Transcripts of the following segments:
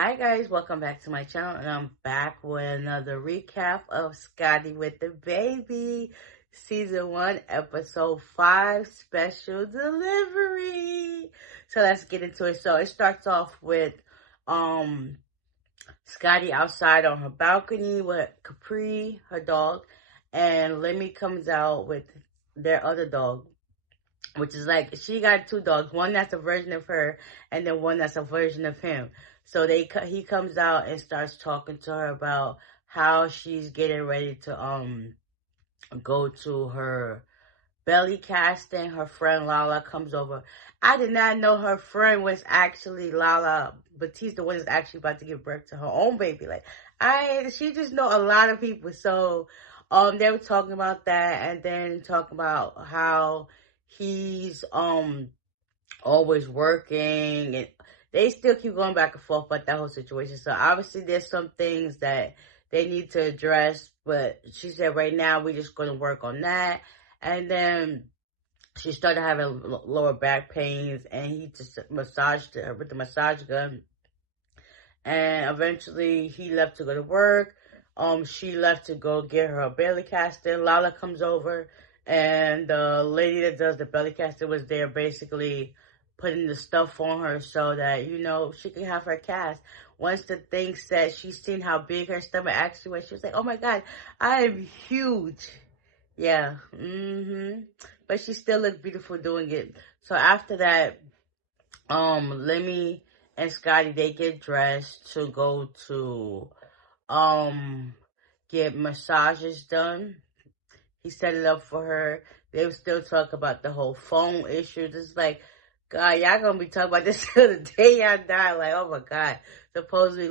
Hi guys, welcome back to my channel, and I'm back with another recap of Scotty with the Baby, Season 1, Episode 5, Special Delivery. So let's get into it. So it starts off with Scotty outside on her balcony with Capri, her dog, and Lemmy comes out with their other dog, which is like she got two dogs, one that's a version of her and then one that's a version of him. So he comes out and starts talking to her about how she's getting ready to go to her belly casting. Her friend Lala comes over. I did not know her friend was actually Lala Batista, one is actually about to give birth to her own baby. Like she just know a lot of people. So they were talking about that, and then talking about how he's always working, and they still keep going back and forth about that whole situation. So obviously there's some things that they need to address, but she said right now we're just going to work on that. And then she started having lower back pains, and he just massaged her with the massage gun. And eventually he left to go to work. She left to go get her belly casting. Lala comes over, and the lady that does the belly casting was there, basically putting the stuff on her so that, she can have her cast. Once the thing said, she's seen how big her stomach actually was. She was like, oh my God, I am huge. Yeah. But she still looked beautiful doing it. So after that, Lemmy and Scotty, they get dressed to go to get massages done. He set it up for her. They would still talk about the whole phone issues. It's like, God, y'all gonna be talking about this till the day y'all die. Like, oh my God. Supposedly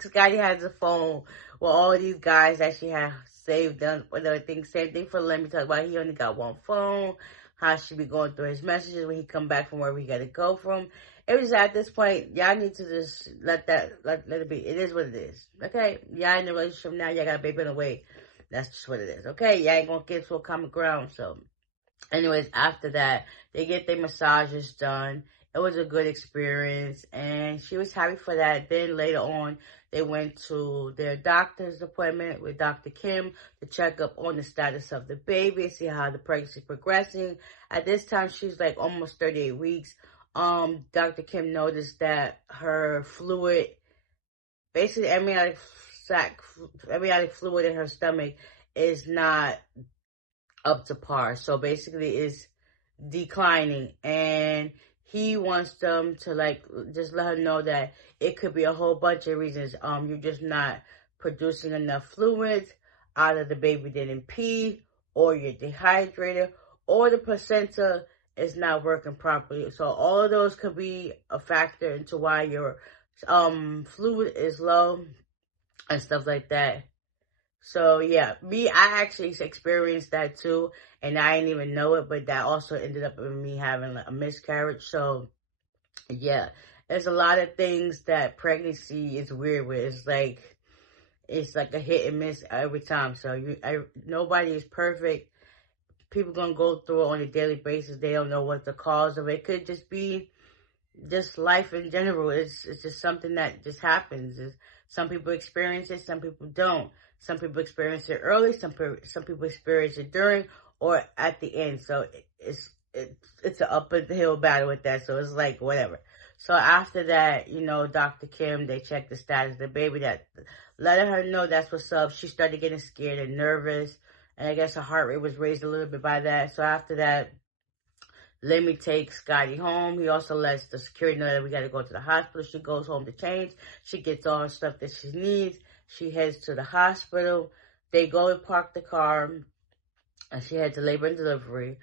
Scotty has a phone with all these guys that she has saved on whatever thing. Same thing for Lemmy. Talk about he only got one phone. How she be going through his messages when he come back from wherever he gotta go from. It was at this point, y'all need to just let it be. It is what it is. Okay? Y'all in a relationship now, y'all got a baby on the way. That's just what it is. Okay? Y'all ain't gonna get to a common ground. So anyways, after that, they get their massages done. It was a good experience, and she was happy for that. Then later on, they went to their doctor's appointment with Dr. Kim to check up on the status of the baby, see how the pregnancy is progressing. At this time, she's like almost 38 weeks. Dr. Kim noticed that her fluid, basically amniotic fluid in her stomach, is not up to par. So basically it's declining, and he wants them to just let her know that it could be a whole bunch of reasons. You're just not producing enough fluids. Either the baby didn't pee, or you're dehydrated, or the placenta is not working properly. So all of those could be a factor into why your fluid is low and stuff like that. So yeah, I actually experienced that too, and I didn't even know it, but that also ended up in me having a miscarriage. So yeah, there's a lot of things that pregnancy is weird with. It's like a hit and miss every time. So nobody is perfect. People gonna go through it on a daily basis. They don't know what the cause of it. It could just be just life in general. It's just something that just happens. Some people experience it, some people don't. Some people experience it early, some people experience it during or at the end. So it's an uphill battle with that. So it's like whatever. So after that, Dr. Kim, they checked the status of the baby. That letting her know that's what's up. She started getting scared and nervous, and I guess her heart rate was raised a little bit by that. So after that, Lemmy takes Scotty home. He also lets the security know that we got to go to the hospital. She goes home to change. She gets all her stuff that she needs. She heads to the hospital. They go and park the car, and she heads to labor and delivery.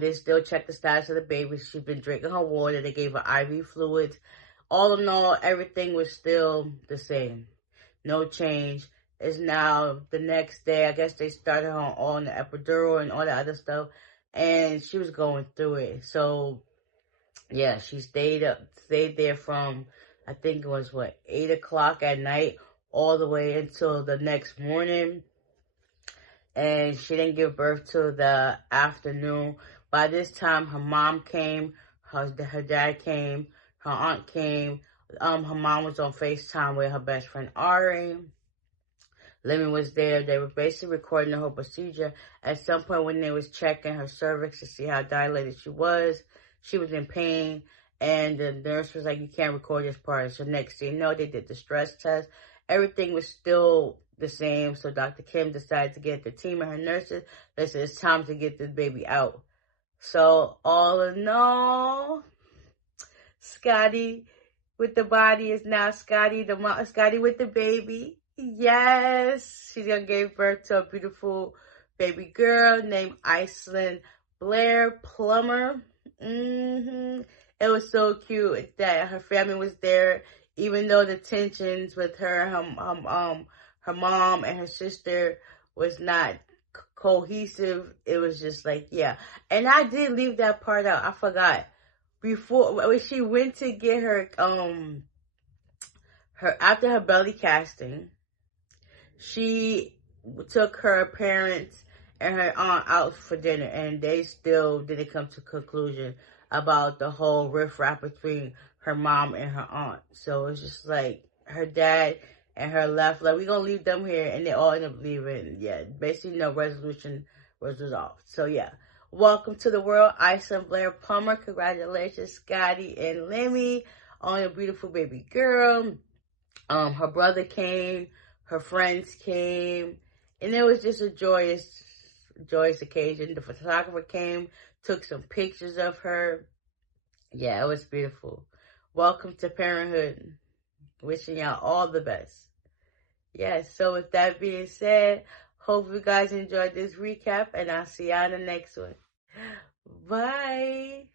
They still check the status of the baby. She's been drinking her water. They gave her IV fluids. All in all, everything was still the same. No change. It's now the next day. I guess they started her on the epidural and all the other stuff, and she was going through it. So yeah, she stayed there from, I think it was 8 o'clock at night all the way until the next morning, and she didn't give birth till the afternoon. By this time, her mom came, her dad came, her aunt came, Her mom was on FaceTime with her best friend Ari. Lemon was there. They were basically recording the whole procedure. At some point when they was checking her cervix to see how dilated she was in pain. And the nurse was like, you can't record this part. So next thing you know, they did the stress test. Everything was still the same. So Dr. Kim decided to get the team and her nurses. They said, it's time to get this baby out. So all in all, Scotty with the body is now Scotty with the baby. Yes, she's gonna give birth to a beautiful baby girl named Iceland Blair Plummer. It was so cute that her family was there, even though the tensions with her mom and her sister was not cohesive. It was just like, yeah. And I did leave that part out. I forgot. Before, when she went to get her after her belly casting, she took her parents and her aunt out for dinner, and they still didn't come to a conclusion about the whole riffraff between her mom and her aunt. So it's just like her dad and her left, like, we're gonna leave them here, and they all end up leaving. Yeah, basically no resolution was resolved. So yeah, welcome to the world, Iceland Blair Plummer. Congratulations, Scotty and Lemmy, on a beautiful baby girl. Her brother came, her friends came, and it was just a joyous occasion. The photographer came, took some pictures of her. Yeah, it was beautiful. Welcome to parenthood. Wishing y'all all the best. Yes, so with that being said, hope you guys enjoyed this recap, and I'll see y'all in the next one. Bye.